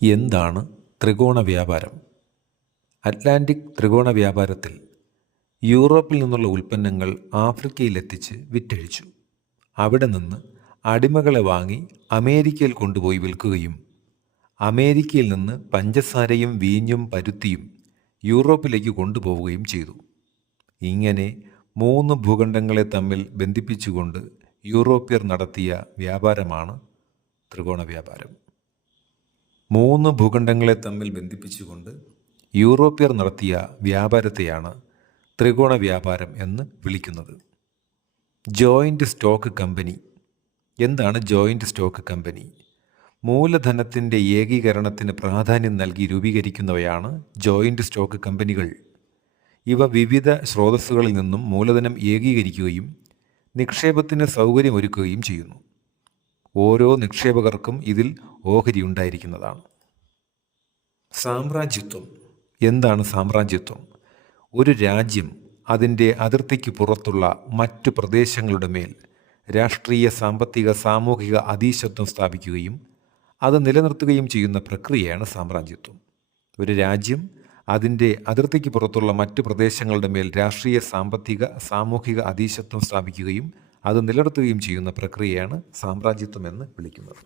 എന്താണ് ത്രികോണ വ്യാപാരം? അറ്റ്ലാന്റിക് ത്രികോണ വ്യാപാരത്തിൽ യൂറോപ്പിൽ നിന്നുള്ള ഉൽപ്പന്നങ്ങൾ ആഫ്രിക്കയിലെത്തിച്ച് വിറ്റഴിച്ചു. അവിടെ നിന്ന് അടിമകളെ വാങ്ങി അമേരിക്കയിൽ കൊണ്ടുപോയി വിൽക്കുകയും അമേരിക്കയിൽ നിന്ന് പഞ്ചസാരയും വീഞ്ഞും പരുത്തിയും യൂറോപ്പിലേക്ക് കൊണ്ടുപോവുകയും ചെയ്തു. ഇങ്ങനെ മൂന്ന് ഭൂഖണ്ഡങ്ങളെ തമ്മിൽ ബന്ധിപ്പിച്ചുകൊണ്ട് യൂറോപ്യർ നടത്തിയ വ്യാപാരമാണ് ത്രികോണ വ്യാപാരം. മൂന്ന് ഭൂഖണ്ഡങ്ങളെ തമ്മിൽ ബന്ധിപ്പിച്ചുകൊണ്ട് യൂറോപ്യർ നടത്തിയ വ്യാപാരത്തെയാണ് ത്രികോണ വ്യാപാരം എന്ന് വിളിക്കുന്നത്. Joint stock company. എന്താണ് ജോയിന്റ് സ്റ്റോക്ക് കമ്പനി? മൂലധനത്തിന്റെ ഏകീകരണത്തിന് പ്രാധാന്യം നൽകി രൂപീകരിക്കുന്നവയാണ് ജോയിന്റ് സ്റ്റോക്ക് കമ്പനികൾ. ഇവ വിവിധ സ്രോതസ്സുകളിൽ നിന്നും മൂലധനം ഏകീകരിക്കുകയും നിക്ഷേപത്തിന് സൗകര്യമൊരുക്കുകയും ചെയ്യുന്നു. ഓരോ നിക്ഷേപകർക്കും ഇതിൽ ഓഹരി ഉണ്ടായിരിക്കുന്നതാണ്. സാമ്രാജ്യത്വം. എന്താണ് സാമ്രാജ്യത്വം? ഒരു രാജ്യം അതിന്റെ അതിർത്തിക്ക് പുറത്തുള്ള മറ്റു പ്രദേശങ്ങളുടെ മേൽ രാഷ്ട്രീയ സാമ്പത്തിക സാമൂഹിക അതീശത്വം സ്ഥാപിക്കുകയും അത് നിലനിർത്തുകയും ചെയ്യുന്ന പ്രക്രിയയാണ് സാമ്രാജ്യത്വം. ഒരു രാജ്യം അതിന്റെ അതിർത്തിക്ക് പുറത്തുള്ള മറ്റു പ്രദേശങ്ങളുടെ മേൽ രാഷ്ട്രീയ സാമ്പത്തിക സാമൂഹിക അതീശത്വം സ്ഥാപിക്കുകയും അത് നിലനിർത്തുകയും ചെയ്യുന്ന പ്രക്രിയയാണ് സാമ്രാജ്യത്വം എന്ന് വിളിക്കുന്നത്.